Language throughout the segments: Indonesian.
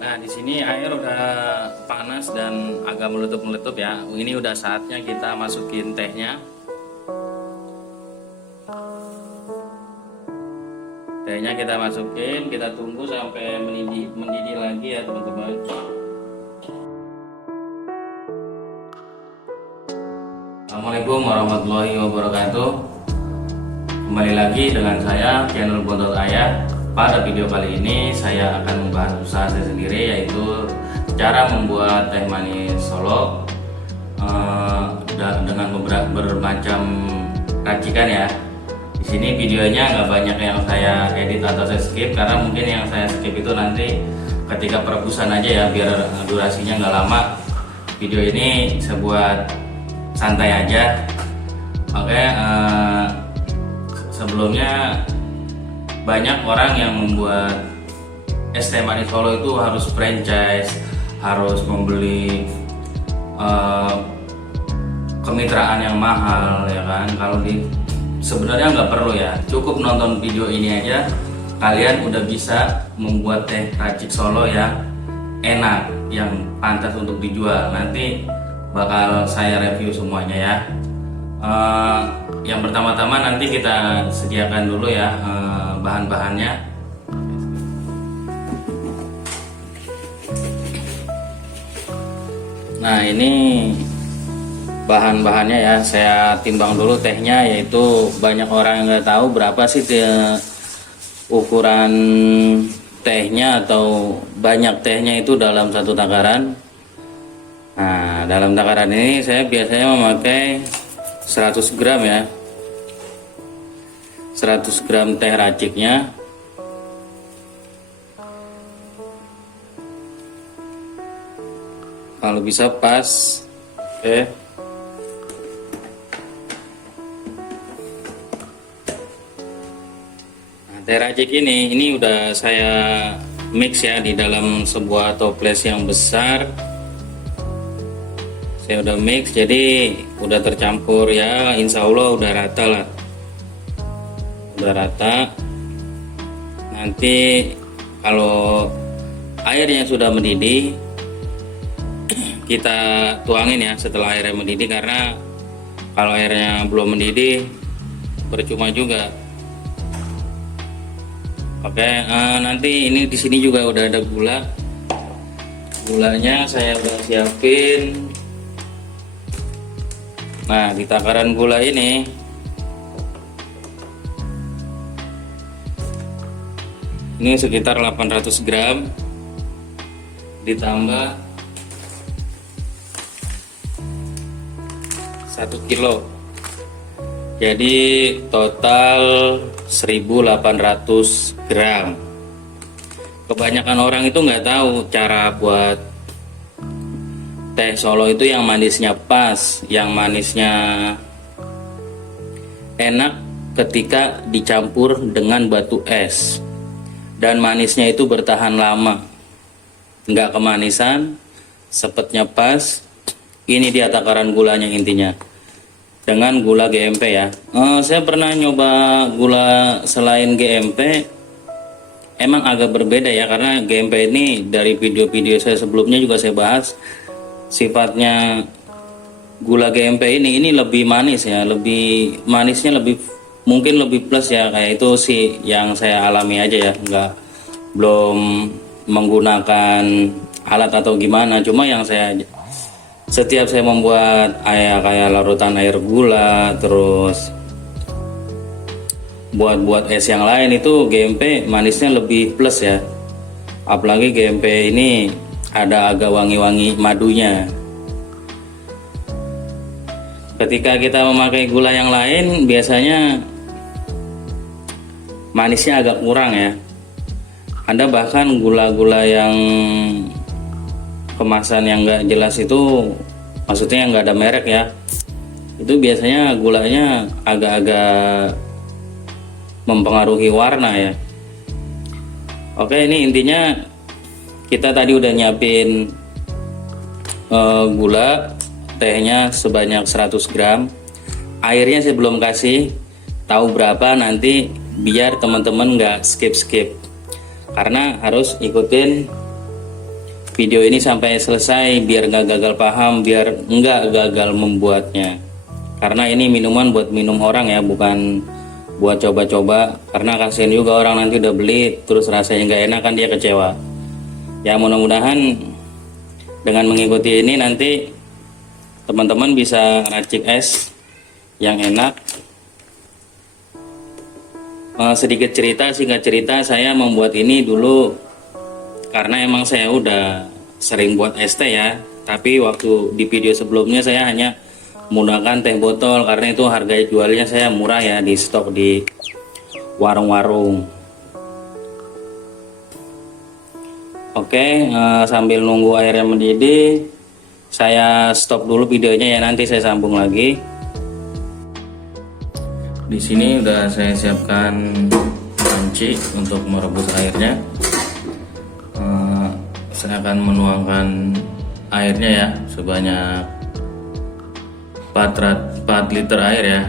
Nah, di sini air udah panas dan agak meletup-meletup ya. Ini udah saatnya kita masukin tehnya. Tehnya kita masukin, kita tunggu sampai mendidih lagi ya, teman-teman. Assalamualaikum warahmatullahi wabarakatuh. Kembali lagi dengan saya, channel Bontot Ayah. Pada video kali ini saya akan membahas usaha saya sendiri, yaitu cara membuat teh manis Solo dengan bermacam racikan ya. Di sini videonya nggak banyak yang saya edit atau saya skip, karena mungkin yang saya skip itu nanti ketika perebusan aja ya, biar durasinya nggak lama. Video ini saya buat santai aja. Oke, sebelumnya banyak orang yang membuat es teh manis Solo itu harus franchise, harus membeli kemitraan yang mahal ya kan. Kalau sebenarnya nggak perlu ya, cukup nonton video ini aja kalian udah bisa membuat teh racik Solo yang enak, yang pantas untuk dijual. Nanti bakal saya review semuanya ya. Yang pertama-tama nanti kita sediakan dulu ya bahan-bahannya. Nah, ini bahan-bahannya ya, saya timbang dulu tehnya, yaitu banyak orang yang nggak tahu berapa sih ukuran tehnya atau banyak tehnya itu dalam satu takaran. Nah, dalam takaran ini saya biasanya memakai 100 gram ya, 100 gram teh raciknya. Kalau bisa pas. Oke. Nah, teh racik ini udah saya mix ya di dalam sebuah toples yang besar. Saya udah mix, jadi udah tercampur ya, insya Allah udah rata lah, udah rata. Nanti kalau airnya sudah mendidih, kita tuangin ya setelah airnya mendidih, karena kalau airnya belum mendidih percuma juga. Oke, nanti ini di sini juga udah ada gulanya saya udah siapin. Nah, di takaran gula ini sekitar 800 gram ditambah 1 kilo, jadi total 1800 gram. Kebanyakan orang itu nggak tahu cara buat teh Solo itu yang manisnya pas, yang manisnya enak ketika dicampur dengan batu es, dan manisnya itu bertahan lama, nggak kemanisan, sepetnya pas. Ini dia takaran gulanya intinya, dengan gula GMP ya. Saya pernah nyoba gula selain GMP, emang agak berbeda ya, karena GMP ini dari video-video saya sebelumnya juga saya bahas. Sifatnya gula GMP ini lebih manis ya, lebih manisnya mungkin lebih plus ya, kayak itu sih yang saya alami aja ya, belum menggunakan alat atau gimana. Cuma yang setiap saya membuat kayak larutan air gula, terus buat es yang lain, itu GMP manisnya lebih plus ya. Apalagi GMP ini ada agak wangi-wangi madunya. Ketika kita memakai gula yang lain, biasanya manisnya agak kurang ya. Ada bahkan gula-gula yang kemasan yang nggak jelas itu, maksudnya yang nggak ada merek ya, itu biasanya gulanya agak-agak mempengaruhi warna ya. Oke, ini intinya kita tadi udah nyiapin gula tehnya sebanyak 100 gram. Airnya saya belum kasih tahu berapa, nanti biar teman-teman nggak skip, karena harus ikutin video ini sampai selesai biar nggak gagal paham, biar nggak gagal membuatnya. Karena ini minuman buat minum orang ya, bukan buat coba-coba. Karena kasihan juga orang nanti udah beli terus rasanya nggak enak kan dia kecewa. Ya mudah-mudahan dengan mengikuti ini nanti teman-teman bisa racik es yang enak. Sedikit cerita, singkat cerita, saya membuat ini dulu karena emang saya udah sering buat es teh ya. Tapi waktu di video sebelumnya saya hanya menggunakan teh botol karena itu harga jualnya saya murah ya, di stok di warung-warung. Oke, sambil nunggu airnya mendidih, saya stop dulu videonya ya, nanti saya sambung lagi. Di sini udah saya siapkan panci untuk merebus airnya. Saya akan menuangkan airnya ya, sebanyak 4 liter air ya.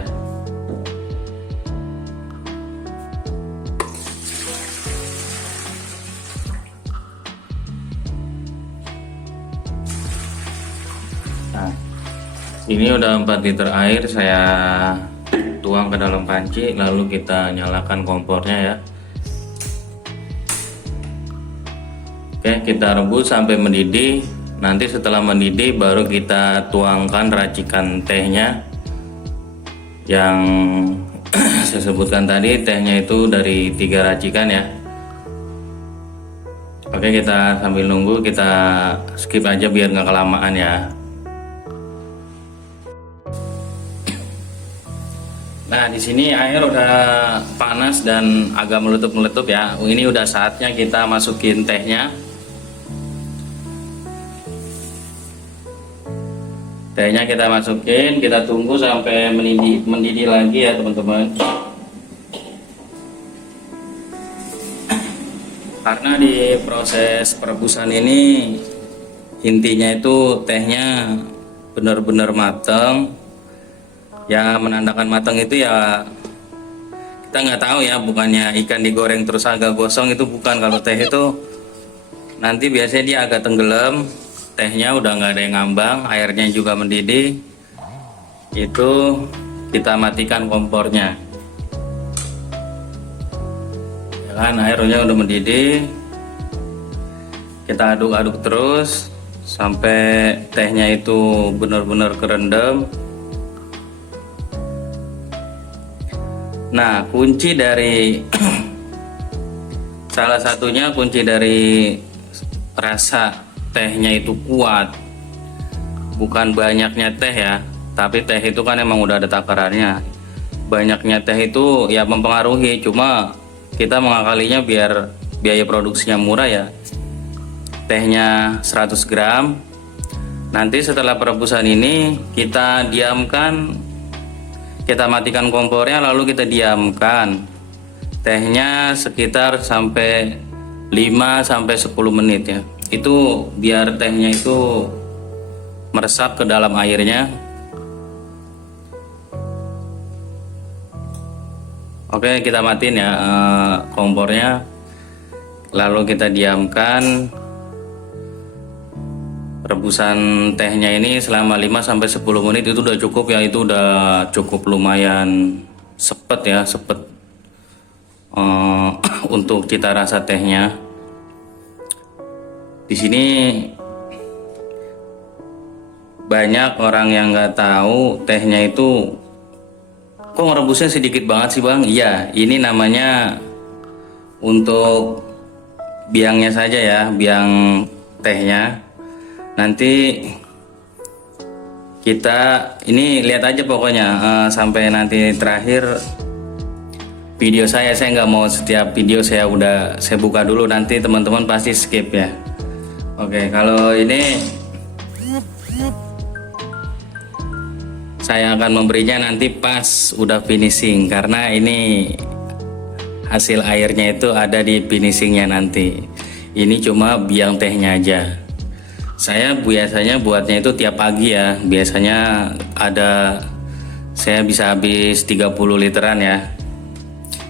Nah, ini udah 4 liter air saya tuang ke dalam panci, lalu kita nyalakan kompornya ya. Oke, kita rebus sampai mendidih. Nanti setelah mendidih baru kita tuangkan racikan tehnya yang saya sebutkan tadi. Tehnya itu dari 3 racikan ya. Oke, kita sambil nunggu kita skip aja biar nggak kelamaan ya. Nah, di sini air udah panas dan agak meletup-meletup ya. Ini udah saatnya kita masukin tehnya. Tehnya kita masukin, kita tunggu sampai mendidih lagi ya teman-teman. Karena di proses perebusan ini intinya itu tehnya benar-benar matang. Ya menandakan matang itu ya kita nggak tahu ya, bukannya ikan digoreng terus agak gosong, itu bukan. Kalau teh itu nanti biasanya dia agak tenggelam, tehnya udah nggak ada yang ngambang, airnya juga mendidih, itu kita matikan kompornya ya kan. Airnya udah mendidih, kita aduk-aduk terus sampai tehnya itu benar-benar kerendam. Nah, kunci dari salah satunya kunci dari rasa tehnya itu kuat bukan banyaknya teh ya, tapi teh itu kan emang udah ada takarannya. Banyaknya teh itu ya mempengaruhi, cuma kita mengakalinya biar biaya produksinya murah ya. Tehnya 100 gram. Nanti setelah perebusan ini kita diamkan, kita matikan kompornya lalu kita diamkan tehnya sekitar sampai 5-10 menit ya. Itu biar tehnya itu meresap ke dalam airnya. Oke, kita matiin ya kompornya, lalu kita diamkan. Rebusan tehnya ini selama 5-10 menit itu udah cukup ya. Itu udah cukup lumayan sepet ya, sepet untuk cita rasa tehnya. Di sini banyak orang yang nggak tahu tehnya itu kok ngerebusnya sedikit banget sih bang. Iya, ini namanya untuk biangnya saja ya, biang tehnya. Nanti kita ini lihat aja pokoknya sampai nanti terakhir video saya nggak mau setiap video saya buka dulu, nanti teman-teman pasti skip ya. Oke, kalau ini saya akan memberinya nanti pas udah finishing, karena ini hasil airnya itu ada di finishingnya nanti. Ini cuma biang tehnya aja. Saya biasanya buatnya itu tiap pagi ya. Biasanya saya bisa habis 30 literan ya.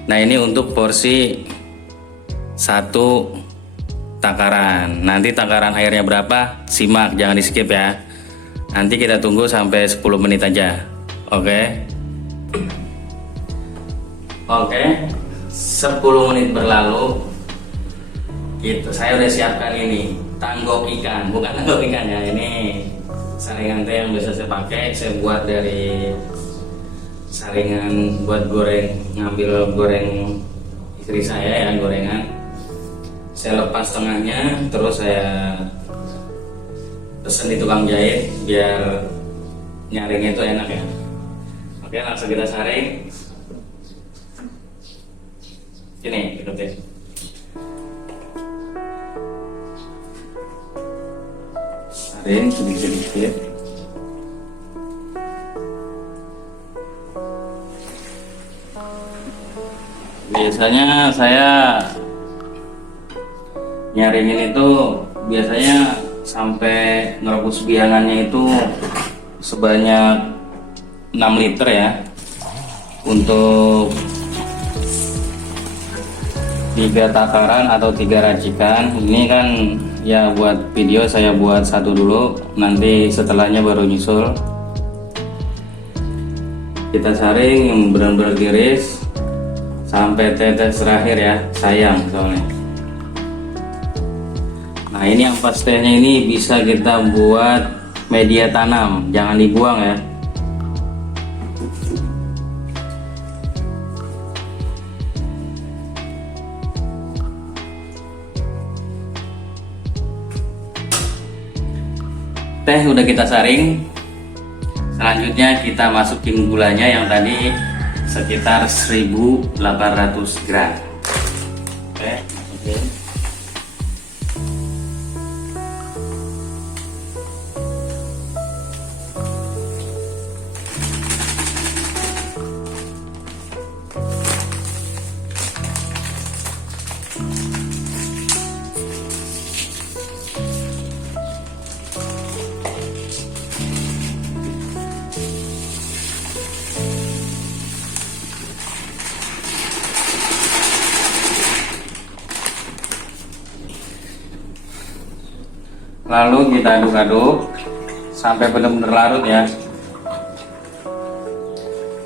Nah, ini untuk porsi 1 takaran. Nanti takaran airnya berapa? Simak, jangan di skip ya. Nanti kita tunggu sampai 10 menit aja. Oke. Oke. 10 menit berlalu. Gitu, saya udah siapkan ini tanggok ikan, bukan tanggok ikan ya. Ini saringan teh yang biasa saya pakai. Saya buat dari saringan buat goreng, ngambil goreng istri saya ya, gorengan. Saya lepas tengahnya, terus saya pesen di tukang jahit biar nyaringnya itu enak ya. Oke, langsung kita saring. Ini ikutin. Saring sedikit-sedikit. Biasanya saya nyaringin itu biasanya sampai ngerebus biangannya itu sebanyak 6 liter ya. Untuk 3 takaran atau 3 racikan. Ini kan ya buat video saya buat satu dulu, nanti setelahnya baru nyusul. Kita saring yang benar-benar tiris sampai tetes terakhir ya, sayang soalnya. Nah ini yang pas tehnya ini bisa kita buat media tanam, jangan dibuang ya. Teh udah kita saring. Selanjutnya kita masukin gulanya yang tadi sekitar 1800 gram. Oke, masukin. Lalu kita aduk-aduk sampai benar-benar larut ya.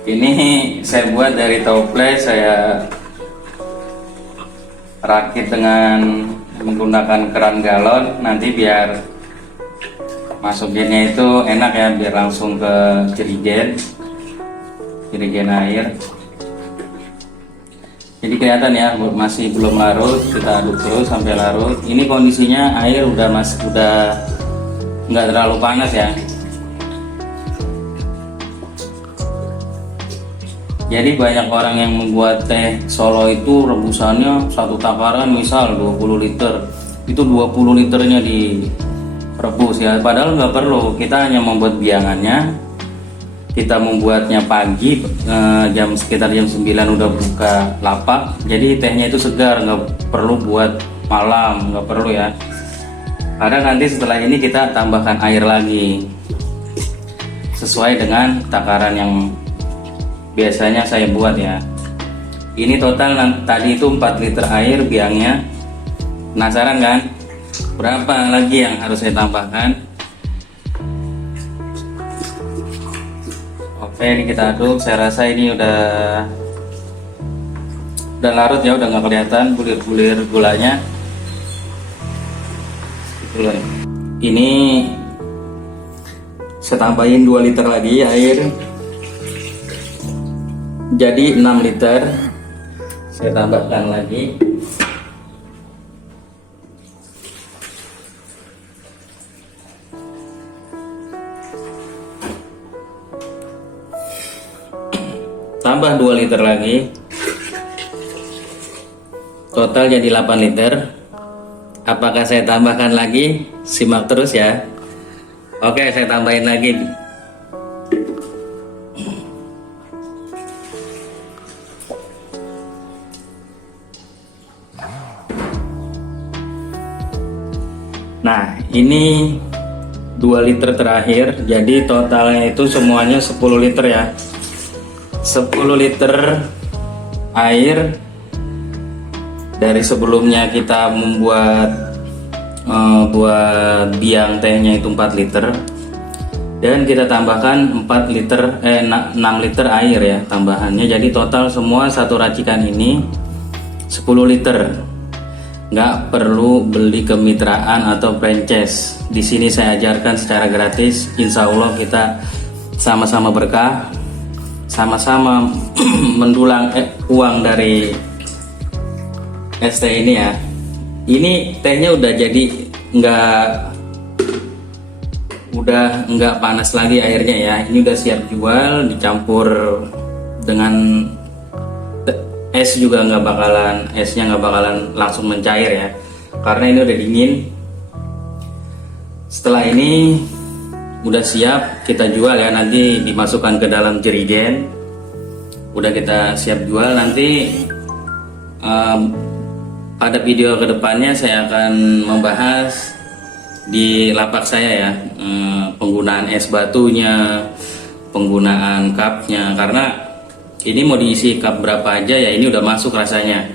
Ini saya buat dari toples, saya rakit dengan menggunakan keran galon. Nanti biar masukinnya itu enak ya, biar langsung ke jerigen air. Jadi kelihatan ya masih belum larut, kita aduk terus sampai larut. Ini kondisinya air udah nggak terlalu panas ya. Jadi banyak orang yang membuat teh Solo itu rebusannya satu takaran misal 20 liter, itu 20 liternya direbus ya. Padahal nggak perlu, kita hanya membuat biangannya. Kita membuatnya pagi, sekitar jam 9 udah buka lapak, jadi tehnya itu segar, nggak perlu buat malam, nggak perlu ya. Karena nanti setelah ini kita tambahkan air lagi sesuai dengan takaran yang biasanya saya buat ya. Ini total tadi itu 4 liter air biangnya. Penasaran kan berapa lagi yang harus saya tambahkan? Oke, ini kita aduk. Saya rasa ini udah larut ya, udah nggak kelihatan bulir-bulir gulanya. Ini saya tambahin 2 liter lagi air, jadi 6 liter. Saya tambahkan lagi. Tambah 2 liter lagi, total jadi 8 liter. Apakah saya tambahkan lagi? Simak terus ya. Oke, saya tambahin lagi. Nah ini 2 liter terakhir, jadi totalnya itu semuanya 10 liter ya. 10 liter air. Dari sebelumnya kita membuat buat biang tehnya itu 4 liter, dan kita tambahkan 6 liter air ya tambahannya. Jadi total semua satu racikan ini 10 liter. Nggak perlu beli kemitraan atau franchise. Di sini saya ajarkan secara gratis. Insya Allah kita sama-sama berkah, sama-sama mendulang uang dari es teh ini ya. Ini tehnya udah jadi nggak panas lagi airnya ya. Ini udah siap jual, dicampur dengan es juga esnya nggak bakalan langsung mencair ya, karena ini udah dingin. Setelah ini udah siap kita jual ya, nanti dimasukkan ke dalam jerigen. Udah kita siap jual. Nanti pada video kedepannya saya akan membahas di lapak saya ya, penggunaan es batunya, penggunaan cupnya, karena ini mau diisi cup berapa aja ya, ini udah masuk rasanya.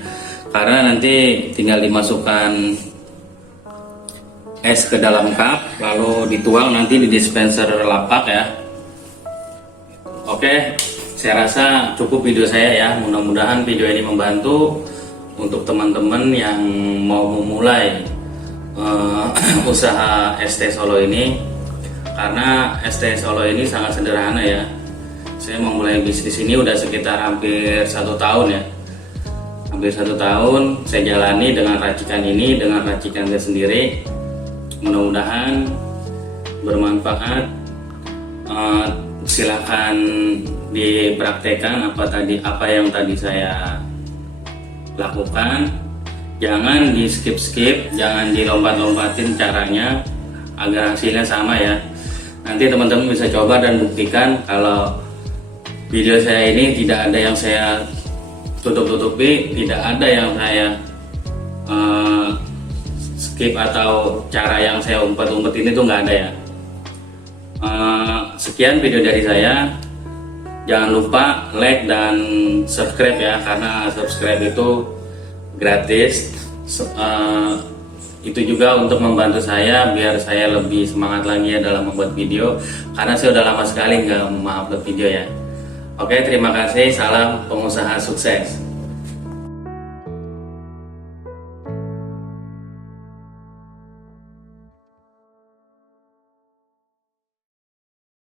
Karena nanti tinggal dimasukkan es ke dalam cup, lalu dituang nanti di dispenser lapak ya. Oke, saya rasa cukup video saya ya. Mudah-mudahan video ini membantu untuk teman-teman yang mau memulai usaha es teh Solo ini. Karena es teh Solo ini sangat sederhana ya. Saya memulai bisnis ini udah sekitar hampir 1 tahun ya. Hampir 1 tahun saya jalani dengan racikan ini, dengan racikan saya sendiri. Mudah-mudahan bermanfaat. Silakan dipraktekkan apa yang tadi saya lakukan. Jangan di skip, jangan dilompat-lompatin caranya agar hasilnya sama ya. Nanti teman-teman bisa coba dan buktikan kalau video saya ini tidak ada yang saya tutup-tutupi, tidak ada yang saya skip atau cara yang saya umpet-umpetin itu nggak ada ya. Sekian video dari saya. Jangan lupa like dan subscribe ya, karena subscribe itu gratis. Itu juga untuk membantu saya biar saya lebih semangat lagi ya dalam membuat video, karena saya udah lama sekali nggak upload video ya. Oke, terima kasih. Salam pengusaha sukses.